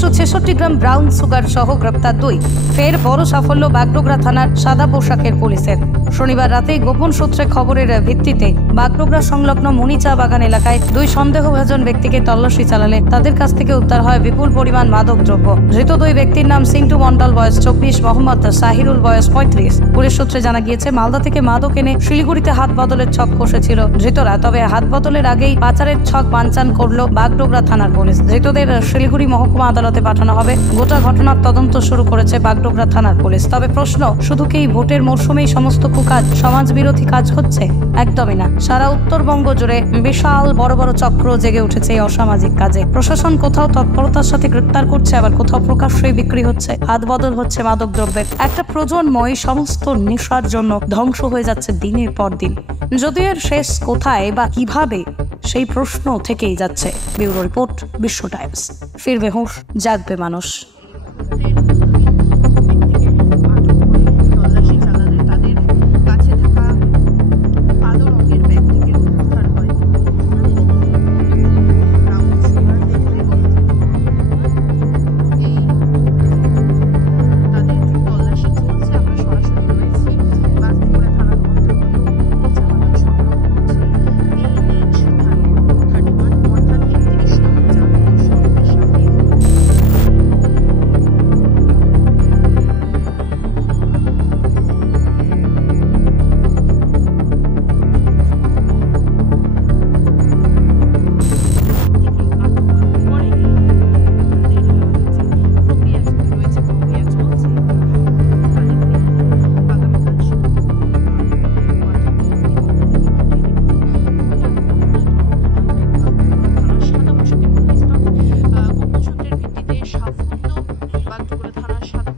266 gram brown sugar সহ গ্রেপ্তার 2। ফের বড় সাফল্য বাগডোগরা থানার সাদা পোশাকের পুলিশের। শনিবার রাতে গোপন সূত্রে খবরের ভিত্তিতে বাগডোগরা সংলগ্ন মনি চা বাগান এলাকায় 2 সন্দেহভাজন ব্যক্তিকে তল্লাশি চালালে তাদের কাছ থেকে উদ্ধার হয় বিপুল পরিমাণ মাদক দ্রব্য। ধৃত 2 ব্যক্তির নাম সিন্টু মন্ডল বয়স 24, মোহাম্মদ সাহিরুল বয়স 35। পুলিশ সূত্রে জানা গিয়েছে, মালদা থেকে মাদক এনে শিলিগুড়িতে হাত বদলের ছক কষেছিল ধৃতরা। তবে হাত বদলের আগেই পাচারের ছক বানচাল করল বাগডোগরা থানার পুলিশ। ধৃতদের শিলিগুড়ি মহকুমা আদালতে পাঠানো হবে। গোটা ঘটনার তদন্ত শুরু করেছে বাগডোগরা থানার পুলিশ। তবে প্রশ্ন, শুধু কি ভোটের মরশুমেই সমস্ত কুকাজ সমাজ বিরোধী কাজ হচ্ছে? একদমই না। সারা উত্তরবঙ্গ জুড়ে বিশাল বড় বড় চক্র জেগে উঠেছে এই অসামাজিক কাজে। প্রশাসন কোথাও তৎপরতার সাথে গ্রেপ্তার করছে, আবার কোথাও প্রকাশ্যই বিক্রি হচ্ছে, হাত বদল হচ্ছে মাদক দ্রব্যের। একটা প্রজন্মই সমস্ত নেশার জন্য ধ্বংস হয়ে যাচ্ছে দিনের পর দিন। যদিও এর শেষ কোথায় বা কিভাবে, সেই প্রশ্ন থেকেই যাচ্ছে। ব্যুরো রিপোর্ট, বিশ্ব টাইমস। ফিরবে হুঁশ, জাগবে মানুষ। সাফল্য বাগডোগরা থানার সাদা